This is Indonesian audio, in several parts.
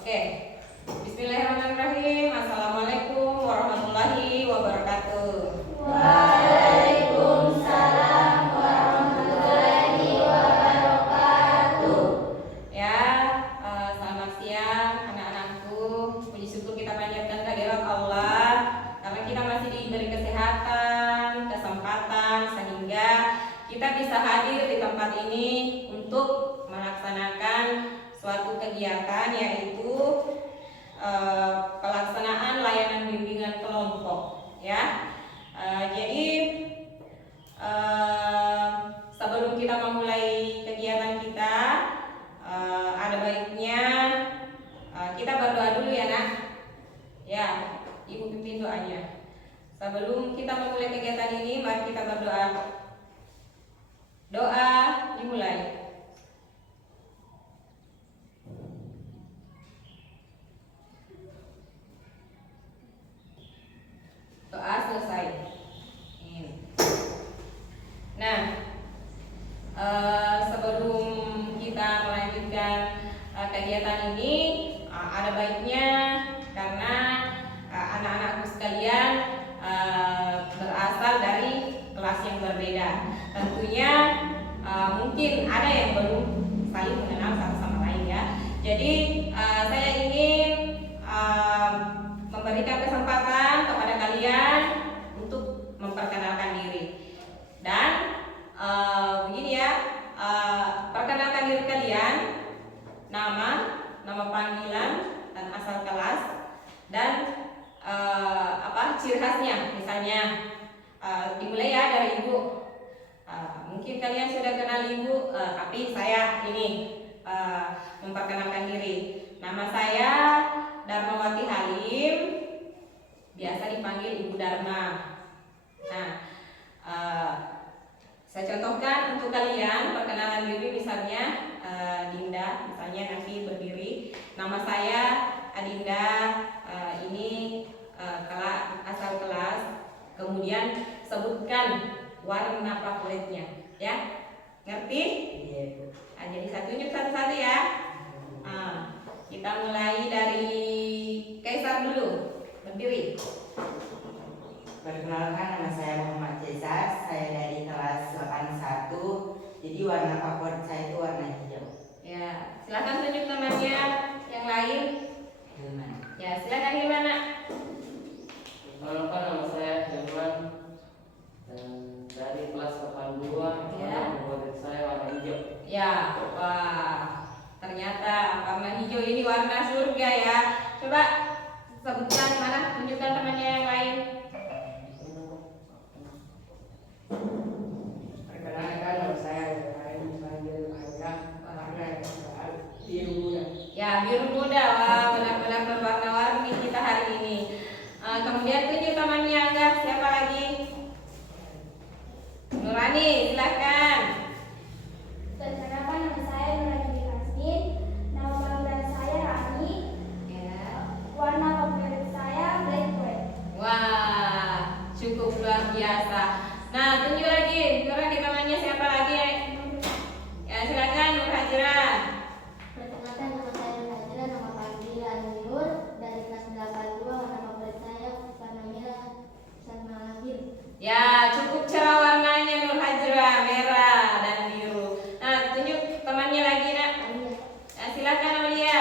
Oke. Bismillahirrahmanirrahim. Assalamualaikum warahmatullahi wabarakatuh. Waalaikumsalam warahmatullahi wabarakatuh. Ya, selamat siang anak-anakku. Puji syukur kita panjatkan kehadirat Allah karena kita masih diberi kesehatan, kesempatan sehingga kita bisa hadir di tempat ini untuk melaksanakan suatu kegiatan yaitu pelaksanaan layanan bimbingan kelompok, ya. Jadi sebelum kita memulai kegiatan kita, ada baiknya kita berdoa dulu ya nak. Ya, ibu pimpin doanya. Sebelum kita memulai kegiatan ini, mari kita berdoa. Doa dimulai. Doa selesai. Nah, sebelum kita melanjutkan kegiatan ini, ada baiknya karena anak-anakku sekalian berasal dari kelas yang berbeda. Tentunya mungkin ada yang belum saling mengenal satu sama lain ya. Jadi saya ingin memberikan kesempatan kepada kalian untuk memperkenalkan diri. Dan begini ya, perkenalkan diri kalian, nama panggilan dan asal kelas dan ciri khasnya. Misalnya dimulai ya dari ibu. Mungkin kalian sudah kenal ibu, tapi saya ini memperkenalkan diri. Nama saya Darmawati Halim, biasa dipanggil Ibu Dharma. Nah, saya contohkan untuk kalian perkenalan diri, misalnya Dinda, misalnya nanti berdiri. Nama saya Adinda, ini asal kelas. Kemudian sebutkan warna favoritnya, ya. Ngerti? Iya. Jadi tunjuk satu-satu ya. Kita mulai dari Kaisar dulu. Berdiri. Perkenalkan, nama saya Muhammad Cesar, saya dari kelas 81. Jadi warna favorit saya itu warna hijau. Ya, silakan tunjuk temannya yang lain. Hilman. Ya, silakan Hilman. Perkenalkan, nama saya Hilman dan dari kelas 82. Ya. Warna favorit saya warna hijau. Ya, wah. Ternyata warna hijau ini warna surga ya. Coba sebutkan mana, tunjukkan temannya yang lain. Perkenalkan, nama saya Ibrahim Sanjil Anja, warna biru muda. Ya, biru muda. Wah, benar-benar berwarna-warni kita hari ini. Kemudian tunjuk temannya Angga. Siapa lagi? Nurani, silakan. Perkenalkan, nama saya Nurani Kasmin. Nama panggilan saya Rani. Ya. Warna favorit saya black white. Wah, cukup luar biasa. Nah, tunjuk lagi. Nurani temannya siapa lagi? Ya, silakan Nur Hajira. Perkenalkan, nama saya Nur Hajira. Nama panggilan Nur. Dari kelas 82. Warna favorit saya warna merah sama biru. Ya, cukup cerah warnanya Nur Hajra, merah dan biru. Nah, tunjuk temannya lagi nak. Ya, silakan Aulia.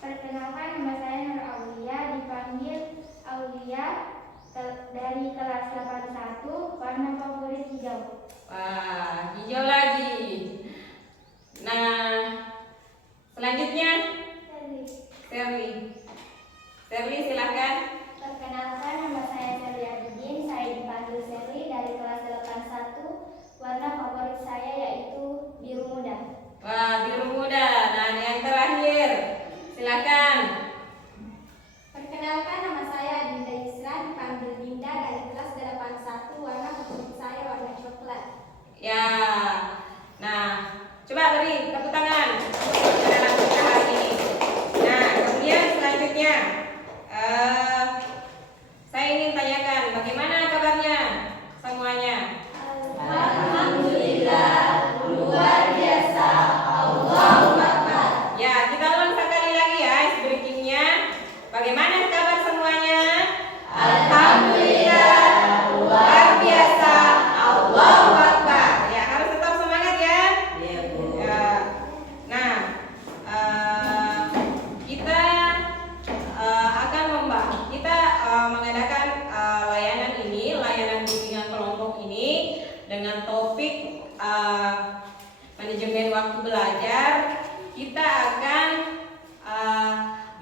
Perkenalkan, nama saya Nur Aulia. Dipanggil Aulia. Dari kelas 81. Warna favorit hijau. Wah, hijau lagi. Nah, selanjutnya Serli. Serli silakan. Perkenalkan, nama saya Serli Abidin. Saya dipanggil Serli dari kelas 81. Warna favorit saya yaitu biru muda. Wah, biru muda. Nah, yang terakhir silakan. Perkenalkan, nama saya Dinda Yusra. Dipanggil Dinda dari kelas 81. Warna favorit saya warna coklat. Ya. Nah, coba beri tepuk tangan untuk perjalanan kita hari ini. Nah, kemudian selanjutnya Bagaimana kabar semuanya? Alhamdulillah, luar biasa. Allahu Akbar. Ya, harus tetap semangat ya. Iya, Bu. Ya. Nah, kita akan mengadakan layanan ini, layanan bimbingan kelompok ini dengan topik manajemen waktu belajar. Kita akan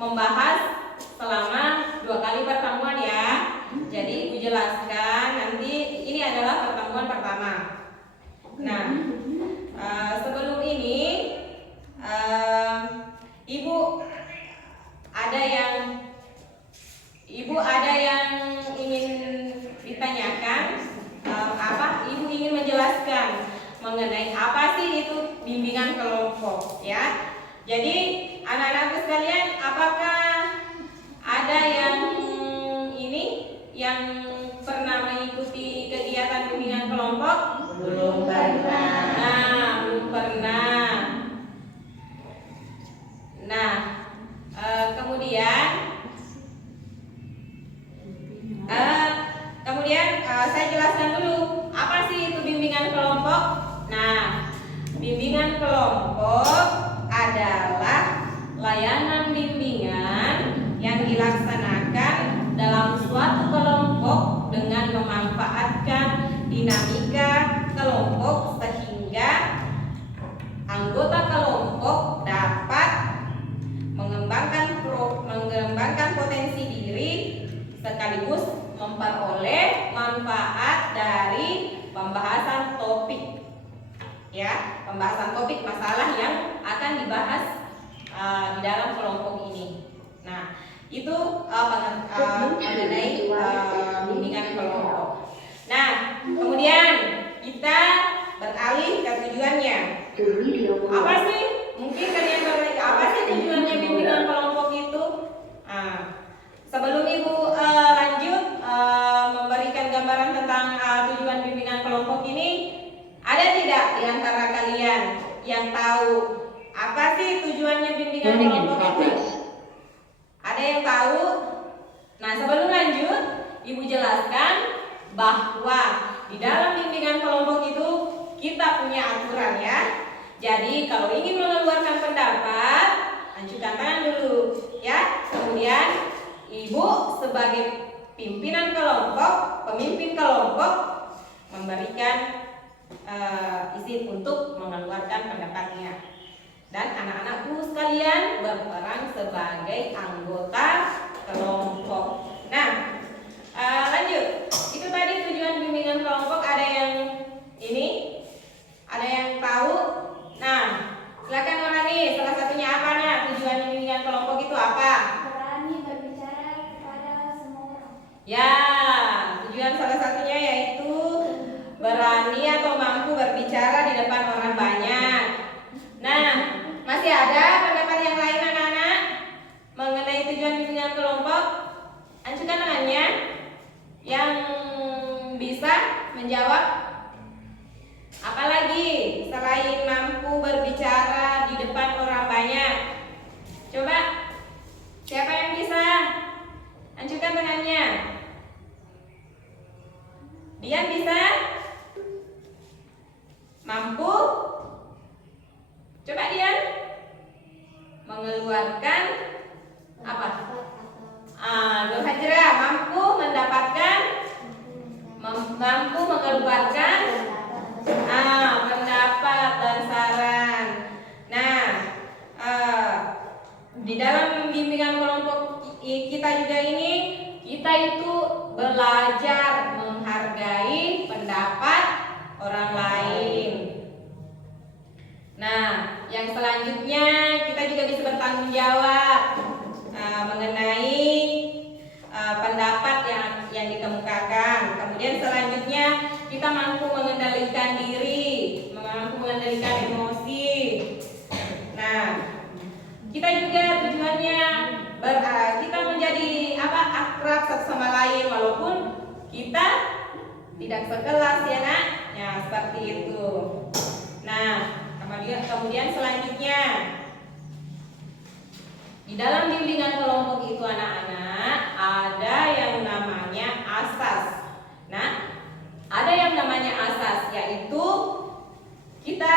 membahas selama 2 kali pertemuan ya. Jadi Ibu jelaskan nanti ini adalah pertemuan pertama. Nah, sebelum ini Ibu ada yang ingin ditanyakan, Ibu ingin menjelaskan mengenai apa sih itu bimbingan kelompok ya. Jadi anak-anakku sekalian, apakah ada yang pernah mengikuti kegiatan bimbingan kelompok? Belum pernah. Nah, belum pernah. Nah, kemudian saya jelaskan dulu apa sih itu bimbingan kelompok. Nah, bimbingan kelompok adalah layanan bimbingan yang dilaksanakan dalam suatu kelompok dengan memanfaatkan dinamika kelompok sehingga anggota kelompok dapat mengembangkan potensi diri sekaligus memperoleh manfaat dari pembahasan topik ya, pembahasan topik masalah yang akan dibahas di dalam kelompok ini. Nah, itu mengenai bimbingan kelompok. Nah, kemudian kita beralih ke tujuannya. Apa sih? Mungkin kalian bertanya, apa sih tujuannya bimbingan kelompok itu? Sebelum Ibu lanjut memberikan gambaran tentang tujuan bimbingan kelompok ini, ada tidak di antara kalian yang tahu apa sih tujuannya bimbingan kelompok itu? Ada yang tahu? Nah, sebelum lanjut, Ibu jelaskan bahwa di dalam bimbingan kelompok itu kita punya aturan ya. Jadi kalau ingin mengeluarkan pendapat, ajukan tangan dulu ya. Kemudian Ibu sebagai pimpinan kelompok, pemimpin kelompok memberikan izin untuk mengeluarkan pendapatnya. Dan anak-anakku sekalian berperan sebagai anggota kelompok. Nah, lanjut. Itu tadi tujuan bimbingan kelompok. Ada yang ada yang tahu? Nah, silakan ulangi. Salah satunya apa? Nah, tujuan bimbingan kelompok itu apa? Berani berbicara kepada semua orang. Ya, tujuan salah satunya yaitu berani atau mampu berbicara di depan orang banyak. Nah, masih ada pendapat yang lain anak-anak mengenai tujuan bimbingan kelompok? Ajukan tangannya yang bisa menjawab. Apalagi selain mampu berbicara di depan orang banyak? Coba, siapa yang bisa? Ajukan tangannya. Dian bisa? Mampu? Coba Dian mengeluarkan apa? Nur Hajrah mampu mendapatkan, mampu mengeluarkan pendapat dan saran. Nah, di dalam bimbingan kelompok kita juga ini, kita itu belajar menghargai pendapat orang lain. Nah, yang selanjutnya kita juga bisa bertanggung jawab mengenai pendapat yang dikemukakan. Kemudian selanjutnya kita mampu mengendalikan diri, mampu mengendalikan emosi. Nah, kita juga tujuannya kita menjadi akrab satu sama lain walaupun kita tidak sekelas ya nak. Ya seperti itu. Nah, kemudian selanjutnya Di dalam bimbingan kelompok itu anak-anak ada yang namanya asas. Nah, ada yang namanya asas, yaitu kita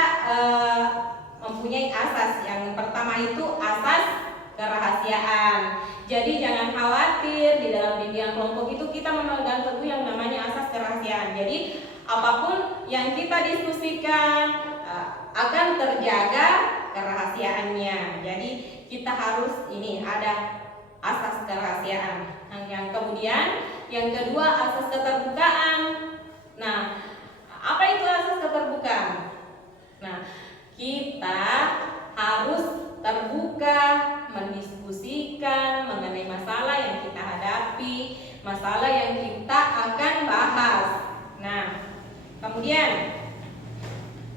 mempunyai asas. Yang pertama itu asas kerahasiaan. Jadi jangan khawatir, di dalam bimbingan kelompok itu kita memegang teguh yang namanya asas kerahasiaan. Jadi apapun yang kita diskusikan akan terjaga kerahasiaannya. Jadi kita harus ini ada asas kerahasiaan. Yang kemudian yang kedua asas keterbukaan. Nah, apa itu asas keterbukaan? Nah, kita harus terbuka mendiskusikan mengenai masalah yang kita hadapi, masalah yang kita akan bahas. Nah, kemudian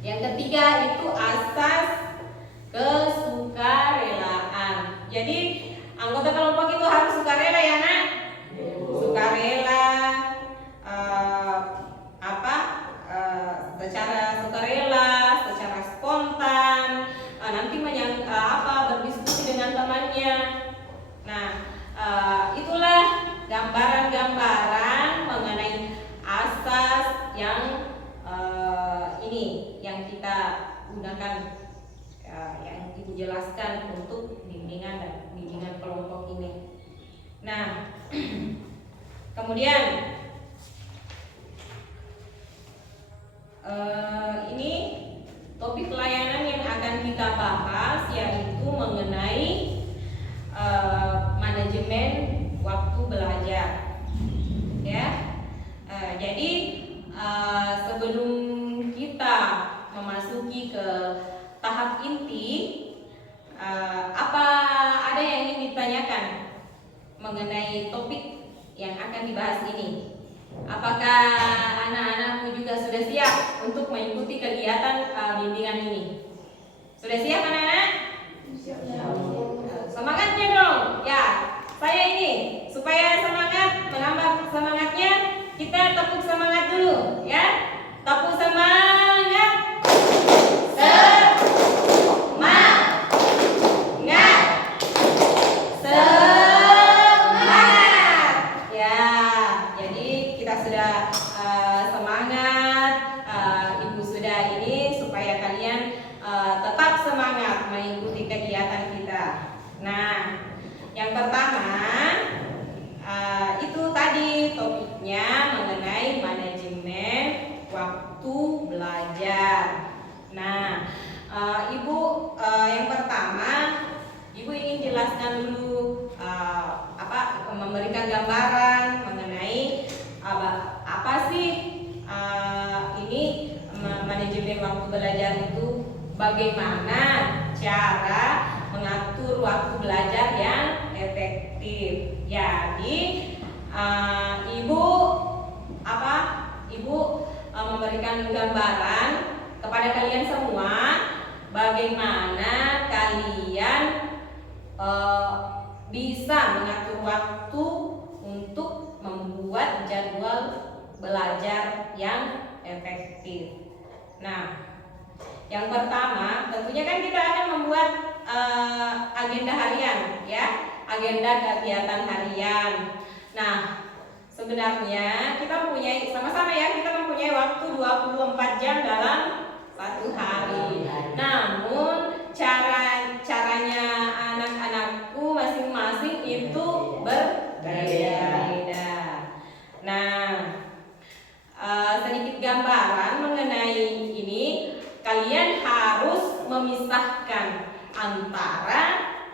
yang ketiga itu asas kesukarelaan. Jadi anggota kelompok itu harus sukarela ya nak? Sukarela secara sukarela, secara spontan, nanti berdiskusi dengan temannya. Nah, itulah gambaran-gambaran mengenai asas yang ini yang kita gunakan, yang ibu jelaskan untuk bimbingan kelompok ini. Nah, kemudian ini topik layanan yang akan kita bahas yaitu mengenai manajemen waktu belajar. Ya, jadi sebelum kita memasuki ke tahap inti, ada yang ingin ditanyakan mengenai topik yang akan dibahas ini? Apakah anak-anakku juga sudah siap untuk mengikuti kegiatan bimbingan ini? Sudah siap anak-anak? Semangatnya dong. Ya, saya ini supaya semangat, menambah semangatnya, kita tepuk semangat dulu ya. Tepuk semangat. Semangat. Ya, jadi kita sudah semangat, ibu sudah ini supaya kalian tetap semangat mengikuti kegiatan kita. Nah, yang pertama itu tadi topiknya mengenai manajemen waktu belajar. Nah, ibu yang pertama ibu ingin jelaskan dulu memberikan gambaran mengenai apa sih ini manajemen waktu belajar itu, bagaimana cara mengatur waktu belajar yang efektif. Jadi ibu memberikan gambaran kepada kalian semua bagaimana kalian bisa mengatur waktu untuk membuat jadwal belajar yang efektif. Nah, yang pertama tentunya kan kita akan membuat agenda harian ya, agenda kegiatan harian. Nah, sebenarnya kita mempunyai sama-sama ya, kita mempunyai waktu 24 jam dalam satu hari. Namun caranya anak-anakku masing-masing itu berbeda-beda. Nah, sedikit gambaran mengenai ini, kalian harus memisahkan antara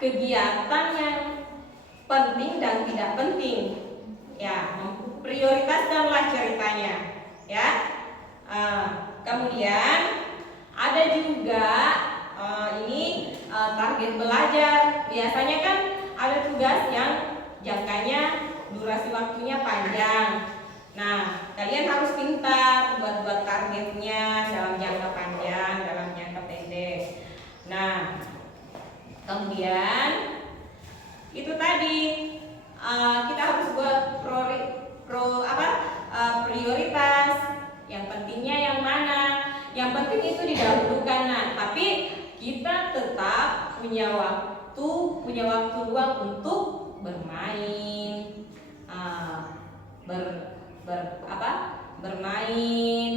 kegiatan yang penting dan tidak penting. Ya, prioritaskanlah ceritanya. Ya. Kemudian ada juga target belajar. Biasanya kan ada tugas yang jangkanya durasi waktunya panjang. Nah, kalian harus pintar buat targetnya dalam jangka panjang, dalam jangka pendek. Nah, kemudian itu tadi kita harus buat prioritas. Yang pentingnya yang mana? Yang penting itu didahulukan. Nah, tapi kita tetap punya waktu punya waktu luang untuk bermain, bermain.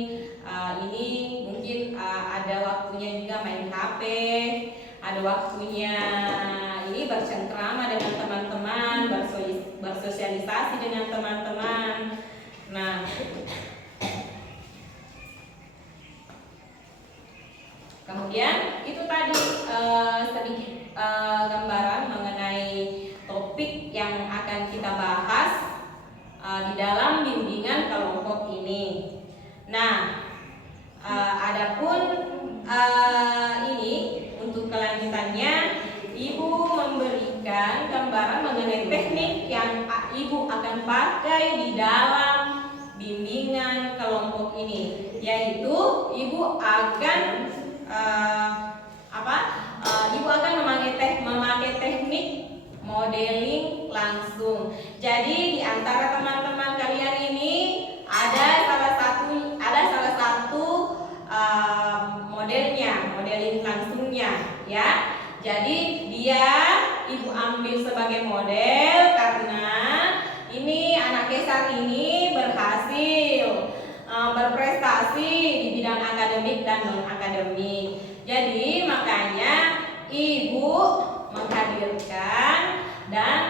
Ini mungkin ada waktunya juga main HP, ada waktunya ini bercengkrama dengan teman-teman, bersosialisasi dengan teman-teman. Nah, kemudian itu tadi sedikit gambaran mengenai topik yang akan kita bahas di dalam bimbingan kelompok ini. Nah, adapun ini untuk kelanjutannya, Ibu memberikan gambaran mengenai teknik yang Ibu akan pakai di dalam bimbingan kelompok ini, yaitu Ibu akan Ibu akan memakai teknik modeling langsung. Jadi di antara teman-teman kalian ini ada salah satu modeling langsungnya, ya. Jadi dia Ibu ambil sebagai model karena ini anak Kesar ini berhasil berprestasi di bidang akademik dan non akademik. Jadi makanya Ibu menghadirkan dan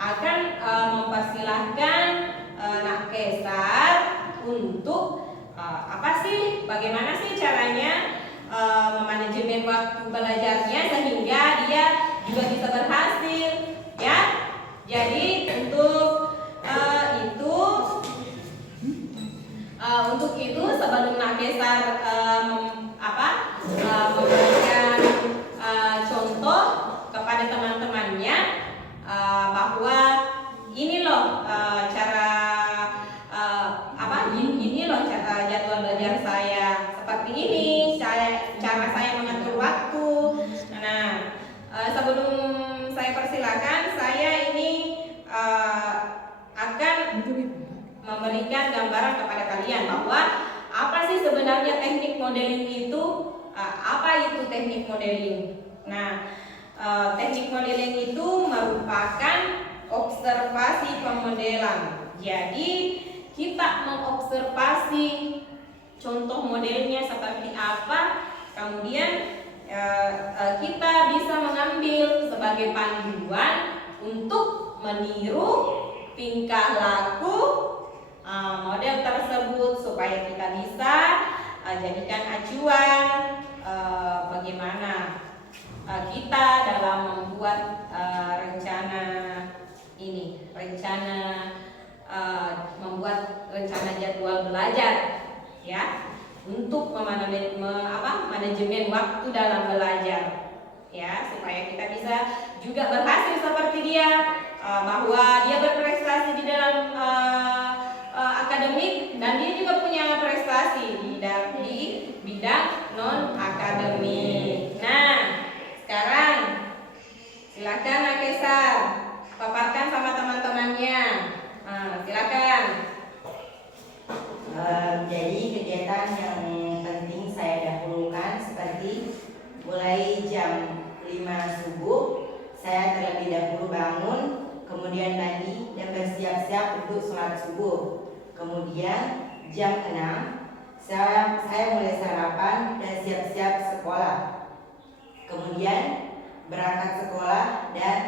akan mempersilahkan anak Kesar untuk bagaimana sih caranya memanajemen waktu belajarnya sehingga dia juga bisa berhasil, ya. Jadi untuk itu sebelum Nak Kesar memberikan contoh kepada teman-temannya bahwa ini loh ini loh jadwal belajar saya seperti ini, cara saya mengatur waktu. Nah, sebelum saya persilakan, saya ini akan memberikan gambaran kepada kalian bahwa apa sih sebenarnya teknik modeling itu, apa itu teknik modeling. Nah, teknik modeling itu merupakan observasi pemodelan. Jadi kita mengobservasi contoh modelnya seperti apa, kemudian kita bisa mengambil sebagai panduan untuk meniru tingkah laku model tersebut supaya kita bisa jadikan acuan bagaimana kita dalam membuat membuat rencana jadwal belajar, ya, untuk manajemen waktu dalam belajar, ya, supaya kita bisa juga berhasil seperti dia, bahwa dia berprestasi di dalam akademik dan dia juga punya prestasi di bidang non akademik. Nah, sekarang silakan Nak Kesar paparkan sama teman-temannya. Silakan. Jadi kegiatan yang penting saya dahulukan seperti mulai jam 5 subuh saya terlebih dahulu bangun, kemudian mandi dan bersiap-siap untuk sholat subuh. Kemudian jam 6 saya mulai sarapan dan siap-siap sekolah. Kemudian berangkat sekolah dan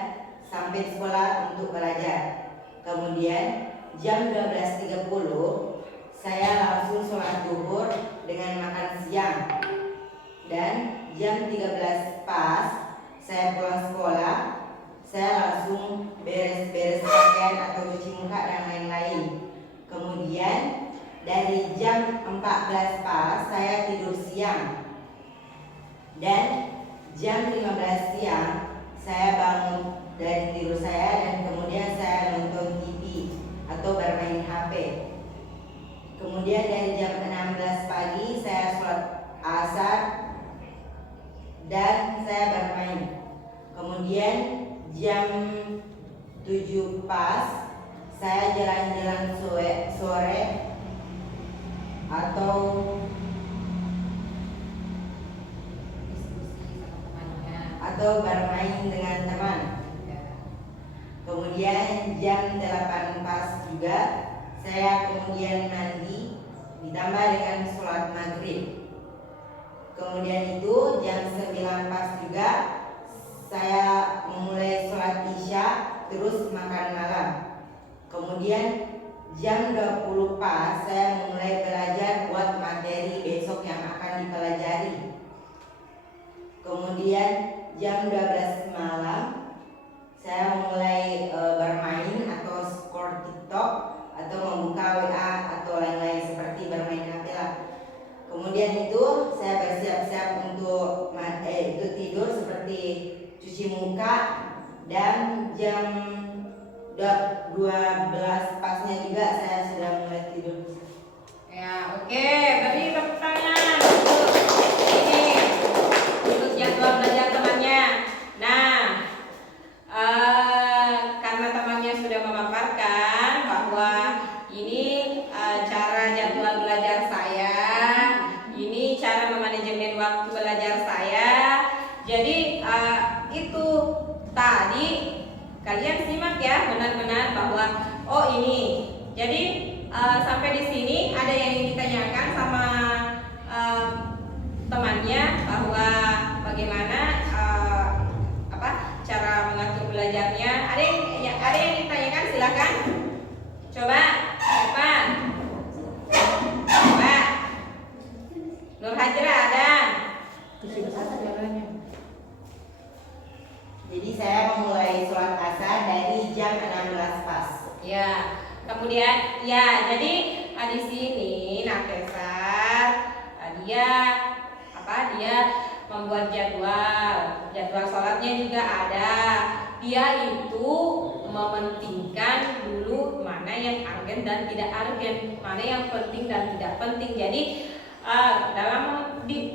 sampai sekolah untuk belajar. Kemudian jam 12.30 saya langsung sholat zuhur dengan makan siang. Dan jam 13 pas saya pulang sekolah, saya langsung beres-beres pakaian atau cuci muka dan lain-lain. Kemudian dari jam 14 pas saya tidur siang. Dan jam 15 siang saya bangun dari tidur saya dan kemudian saya nonton TV atau bermain HP. Kemudian dari jam 16 pagi saya sholat asar dan saya bermain. Kemudian jam 7 pas saya jalan-jalan sore atau bermain dengan teman. kemudian jam 8 pas juga saya kemudian mandi ditambah dengan sholat maghrib. Kemudian itu jam 9 pas juga saya memulai sholat isya terus makan malam. Kemudian jam 20 pas saya memulai belajar buat materi besok yang akan dipelajari. Kemudian jam 12 malam saya mulai bermain atau scroll TikTok atau membuka WA atau lain-lain seperti bermain HP lah. Kemudian itu saya bersiap-siap untuk itu tidur seperti cuci muka, dan jam 12 pasnya juga saya sudah mulai tidur. Ya, oke, beri tepuk tangan untuk ini, untuk jadwal belajar temannya. Nah, karena temannya sudah memaparkan bahwa ini cara jadwal belajar saya, ini cara memanajemen waktu belajar saya. Jadi itu tadi kalian simak ya benar-benar bahwa oh ini. Jadi sampai di sini ada yang ingin ditanyakan sama temannya bahwa bagaimana cara mengatur belajarnya. Ada yang ditanyakan, silakan. Coba, siapa? Coba. Nur Hajra ada. Jadi saya memulai sholat asar dari jam 16 pas. Ya, kemudian ya jadi di sini Natesar dia membuat jadwal sholatnya juga ada. Dia itu mementingkan dulu mana yang argen dan tidak argen, mana yang penting dan tidak penting. Jadi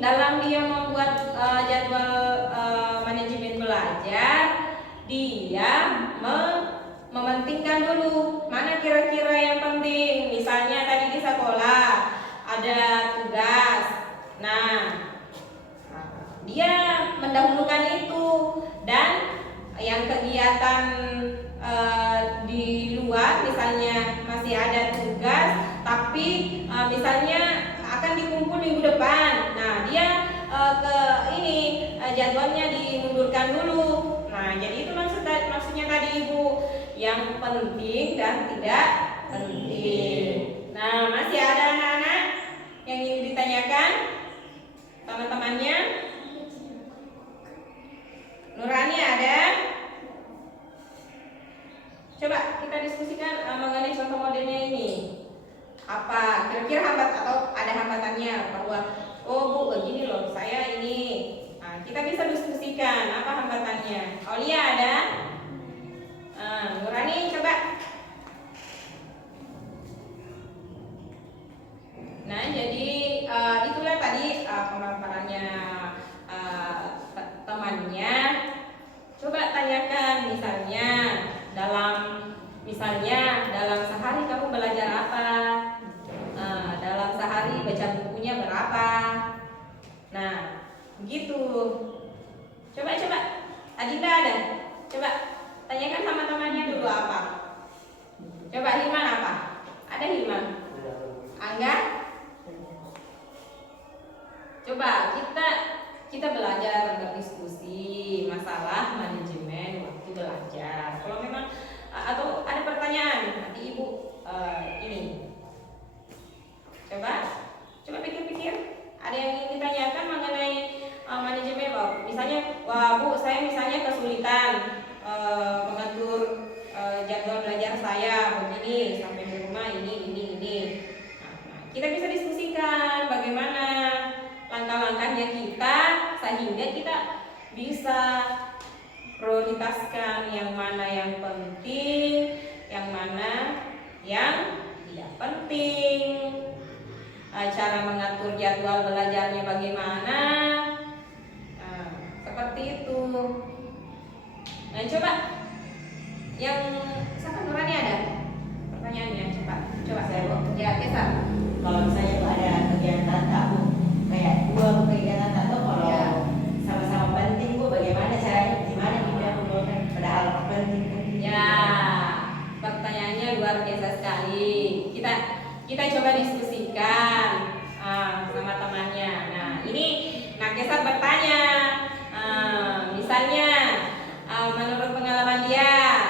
dalam dia membuat jadwal manajemen belajar, dia mementingkan dulu mana kira-kira yang penting. Misalnya tadi di sekolah ada tugas, nah dia mendahulukan itu. Dan yang kegiatan di luar misalnya masih ada tugas tapi misalnya akan dikumpul minggu depan, nah dia jadwalnya dimundurkan dulu. Nah jadi itu maksudnya tadi Ibu, yang penting dan tidak penting. Nah masih ada anak-anak yang ingin ditanyakan teman-temannya? Nurani ada? Coba kita diskusikan mengenai contoh modelnya ini. Apa kira-kira ada hambatannya bahwa oh Bu begini loh saya ini. Nah, kita bisa diskusikan apa hambatannya. Aulia ada? Nurani coba. Nah jadi itulah tadi pemaparannya temannya. Coba tanyakan misalnya dalam sehari kamu belajar apa, dalam sehari baca bukunya berapa. Nah begitu. Coba Adinda ada. Coba tanyakan sama temannya dulu apa. Coba Hilman apa? Ada Hilman? Angga? Coba kita belajar berdiskusi masalah manajemen waktu belajar. Kalau memang atau ada pertanyaan nanti Ibu ini. Coba pikir-pikir. Ada yang ingin ditanyakan mengenai manajemen waktu. Misalnya, wah Bu, saya misalnya kesulitan mengatur jadwal belajar saya begini sampai di rumah ini. Nah, kita bisa diskusikan bagaimana langkah-langkahnya kita sehingga kita bisa prioritaskan yang mana yang penting, yang mana yang tidak penting, cara mengatur jadwal belajarnya bagaimana. Nah, seperti itu. Nah, coba yang siapa Nurani ada pertanyaannya? Coba Saya Bu. ya Kesa. Kalau misalnya tuh ada kegiatan tak Bu, kayak dua kegiatan tak tuh kalau Ya. sama-sama penting Bu, bagaimana caranya? Gimana kita menurunkan padahal penting? Ya, sekali. Kita coba diskusikan sama temannya. Nah, ini Nakesar bertanya, misalnya menurut pengalaman dia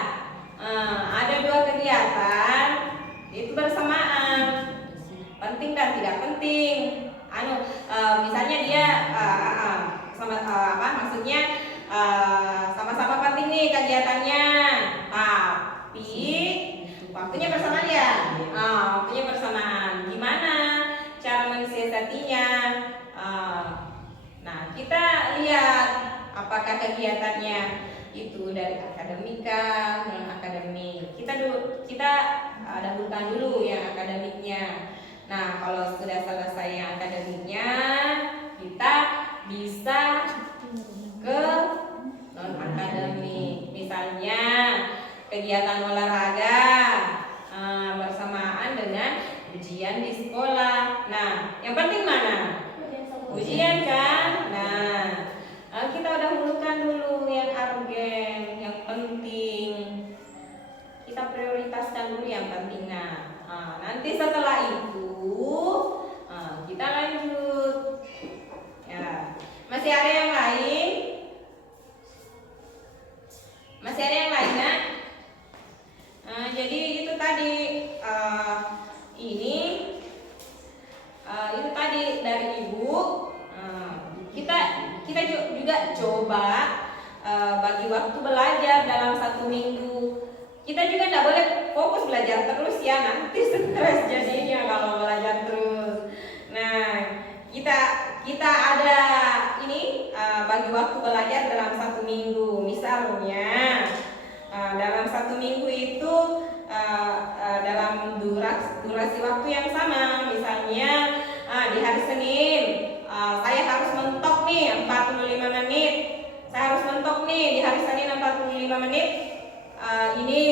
ada 2 kegiatan itu bersamaan, penting dan tidak penting. Misalnya dia maksudnya sama-sama penting nih kegiatannya, tapi waktunya bersamaan ya. Waktunya bersamaan. Gimana cara mensiasatinya? Nah, kita lihat apakah kegiatannya itu dari akademika, non akademik. Kita dahulukan dulu yang akademiknya. Nah, kalau sudah selesai yang akademiknya, kita bisa ke non akademik. Misalnya kegiatan olahraga bersamaan dengan ujian di sekolah. Nah, yang penting mana? Ujian kan? Nah, kita dahulukan dulu yang urgen, yang penting. Kita prioritaskan dulu yang penting. Nanti setelah itu kita lanjut. Ya, masih ada yang lain? Masih ada yang lain kan? Jadi itu tadi itu tadi dari ibu. Kita juga coba bagi waktu belajar dalam 1 minggu. Kita juga tidak boleh fokus belajar terus ya, nanti stres jadinya kalau belajar terus. Nah, kita ada ini bagi waktu belajar dalam 1 minggu. Misalnya dalam 1 minggu itu dalam durasi waktu yang sama. Misalnya di hari Senin saya harus mentok nih 45 menit. Saya harus mentok nih di hari Senin 45 menit. Ini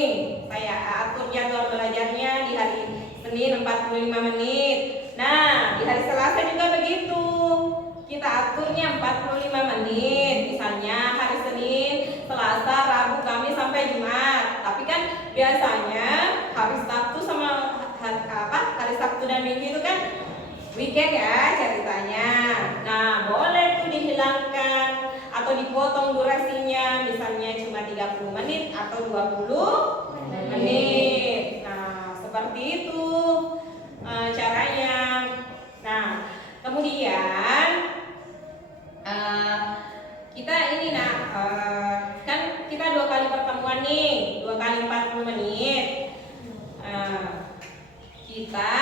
saya atur jadwal belajarnya di hari Senin 45 menit. Nah, di hari Selasa juga begitu. Kita aturnya 45 menit. Misalnya hari Senin, Selasa, Rabu, Kamis sampai Jumat. Tapi kan biasanya hari Sabtu sama hari Sabtu dan Minggu itu kan weekend ya ceritanya. Nah, boleh tuh dihilangkan atau dipotong durasinya, misalnya cuma 30 menit atau 20 menit. Nah, seperti itu caranya. Nah, kemudian kita ini kan kita 2 kali pertemuan nih, 2 kali 40 menit. Kita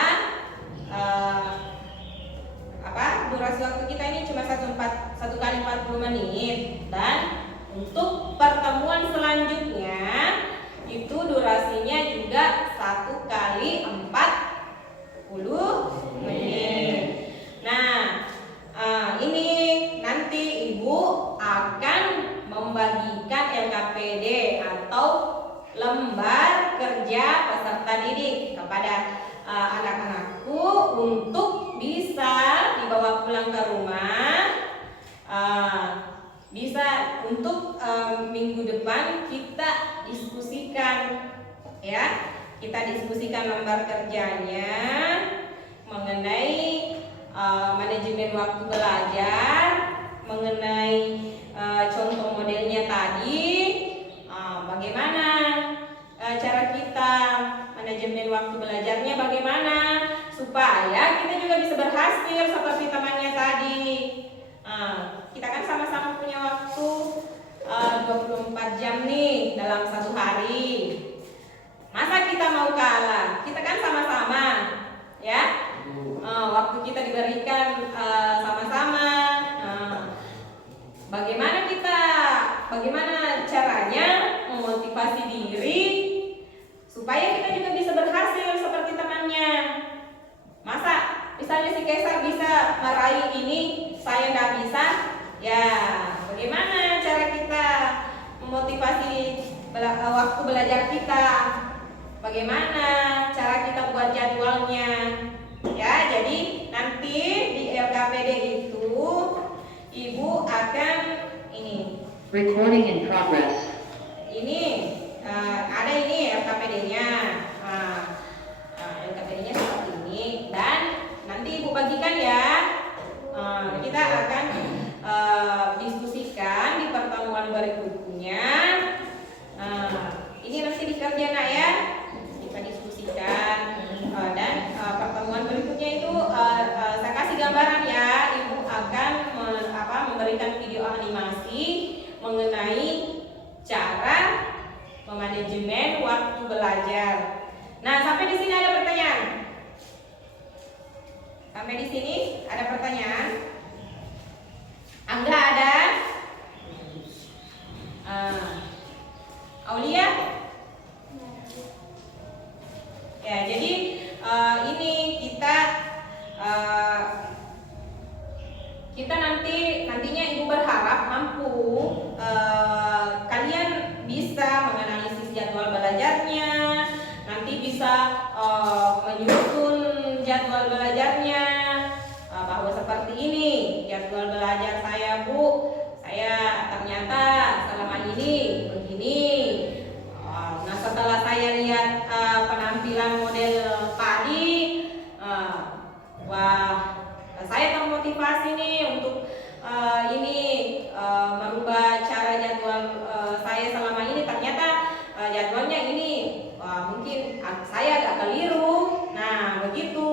durasi waktu kita ini cuma 1 kali 40 menit, dan untuk pertemuan selanjutnya itu durasinya juga 1 kali 40 menit. Nah, ini nanti ibu akan membagikan LKPD atau lembar kerja peserta didik kepada anak-anakku untuk bisa dibawa pulang ke rumah. Bisa untuk minggu depan kita diskusikan ya. Kita diskusikan lembar kerjanya mengenai manajemen waktu belajar, mengenai contoh modelnya tadi, bagaimana cara kita manajemen waktu belajarnya, bagaimana supaya kita juga bisa berhasil seperti temannya tadi. Kita kan sama-sama punya waktu 24 jam nih dalam 1 hari. Masa kita mau kalah? Kita kan sama-sama ya. Waktu kita diberikan sama-sama. Bagaimana caranya memotivasi diri supaya kita juga bisa berhasil seperti temannya. Masa misalnya si Kaisar bisa meraih ini, saya nggak bisa? Ya, bagaimana cara kita memotivasi waktu belajar kita? Bagaimana cara kita buat jadwalnya? Ya, jadi nanti di LKPD itu ibu akan ini. Recording in progress. Ini ada ini LKPD-nya. manajemen waktu belajar. Nah, sampai di sini ada pertanyaan? Sampai di sini ada pertanyaan? Angga ada? Aulia? Ya, jadi ini kita nantinya Ibu berharap mampu kalian bisa menganalisis jadwal belajarnya, nanti bisa menyusun jadwal belajarnya, bahwa seperti ini jadwal belajar saya, Bu. Saya ternyata selama ini begini. Nah, setelah saya lihat penampilan model tadi, wah, saya termotivasi nih untuk merubah cara jadwal saya selama ini. Ternyata jadwalnya ini mungkin saya agak keliru. Nah, begitu.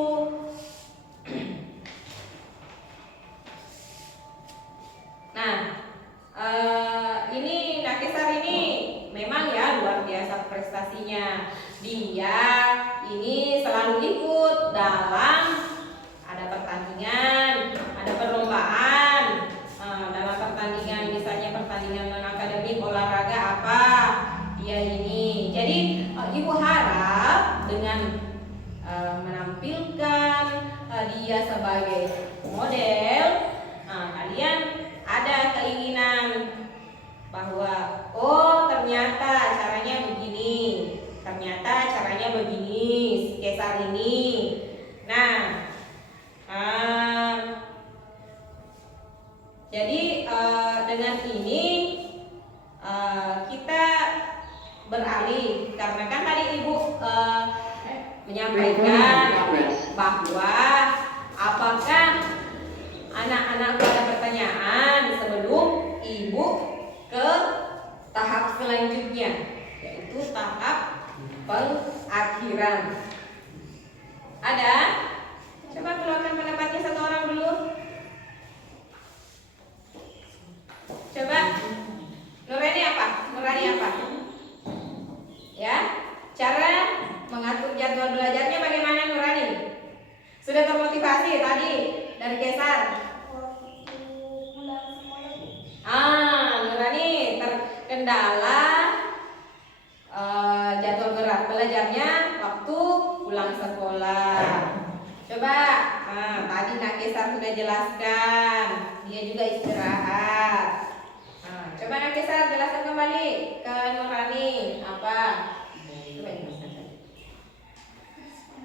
Nah, ini Nakesar ini memang ya luar biasa prestasinya. Dia ini selalu ikut dalam ada pertandingan, ada perlombaan. Dalam pertandingan, misalnya pertandingan non-akademik olahraga apa, dia ini. Jadi Ibu harap dengan menampilkan dia sebagai model, kalian ada keinginan bahwa oh ternyata caranya begini, ternyata caranya begini, si Kesar ini. Nah, jadi dengan ini kita beralih, karena kan tadi Ibu menyampaikan bahwa apakah anak-anak ada pertanyaan sebelum Ibu ke tahap selanjutnya, yaitu tahap pengakhiran. Ada? Coba keluarkan pendapatnya satu orang dulu. Coba Nurani apa? Ya, cara mengatur jadwal belajarnya bagaimana Nurani? Sudah termotivasi tadi dari Kesar? Nurani terkendala jadwal berat belajarnya waktu pulang sekolah. Coba, tadi Nak Kesar sudah jelaskan, dia juga istirahat. Coba Nak Kesar jelaskan kembali ke Nurani apa? Coba jelaskan.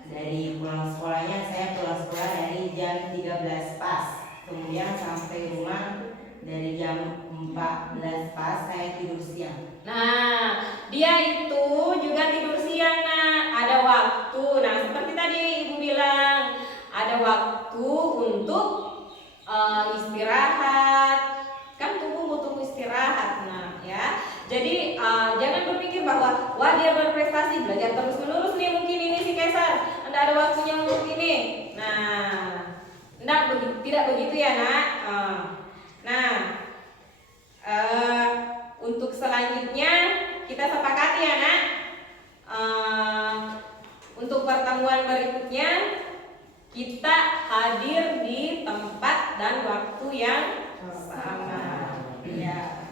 Dari pulang sekolahnya, saya pulang sekolah dari jam 13 pas, kemudian sampai rumah dari jam 14 pas, saya tidur siang. Nah, dia itu juga tidur siang, Nak. Ada waktu. Nah, seperti tadi Ibu bilang, ada waktu untuk istirahat. Kan tubuh butuh istirahat, nah ya. Jadi jangan berpikir bahwa wah dia berprestasi belajar terus menerus nih, mungkin ini si Kesar, Anda ada waktunya untuk ini. Nah, tidak begitu ya, Nak. Untuk selanjutnya kita sepakati ya, Nak. Untuk pertemuan berikutnya kita hadir di tempat dan waktu yang sama. Ya.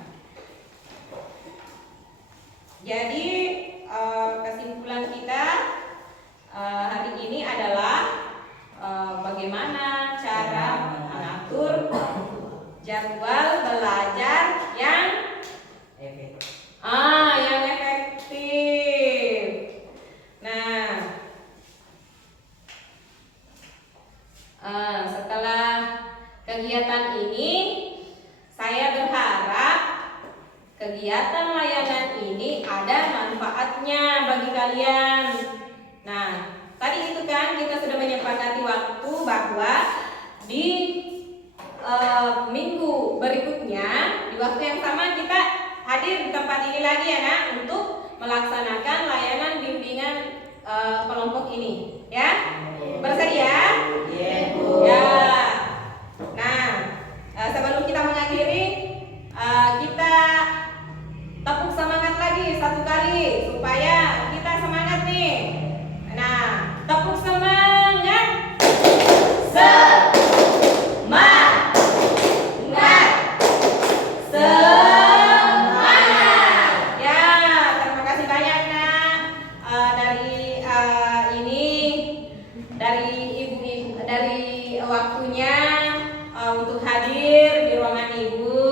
Jadi kesimpulan kita hari ini adalah bagaimana cara mengatur jadwal belajar yang efektif. Nah, setelah kegiatan ini, saya berharap kegiatan layanan ini ada manfaatnya bagi kalian. Nah, tadi itu kan kita sudah menyepakati waktu bahwa di minggu berikutnya, di waktu yang sama kita hadir di tempat ini lagi ya, Nak, untuk melaksanakan layanan bimbingan kelompok ini, ya. Bersedia? Ya. Nah, sebelum kita mengakhiri, kita tepuk semangat lagi satu kali kembali supaya kita semangat nih. Nah, tepuk semangat. Semangat. Semangat. Ya, terima kasih banyak nak. Dari ibu-ibu dari waktunya untuk hadir di ruangan ibu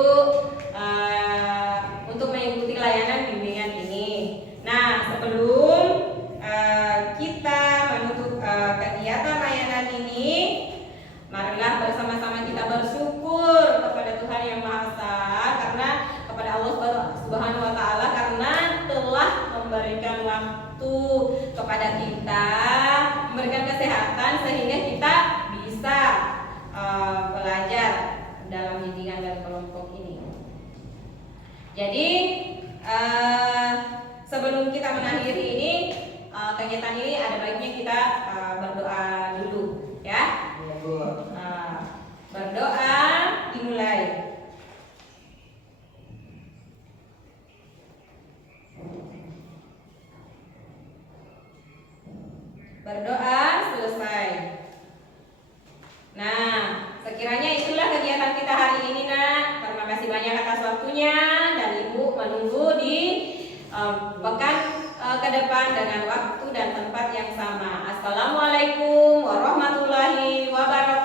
untuk mengikuti layanan bimbingan ini. Nah, sebelum kita menutup kegiatan layanan ini, marilah bersama-sama kita bersyukur kepada Tuhan Yang Maha Esa, karena kepada Allah Subhanahu wa taala karena telah memberikan waktu kepada kita, memberikan kesehatan sehingga kita bisa belajar dalam bimbingan dari kelompok ini. Jadi sebelum kita mengakhiri ini kegiatan ini, ada baiknya kita berdoa dulu, ya. Ya, Bu. Berdoa dimulai. Berdoa selesai. Nah, sekiranya itulah kegiatan kita hari ini, nak. Terima kasih banyak atas waktunya, dan ibu menunggu di pekan ke depan dengan waktu dan tempat yang sama. Assalamualaikum warahmatullahi wabarakatuh.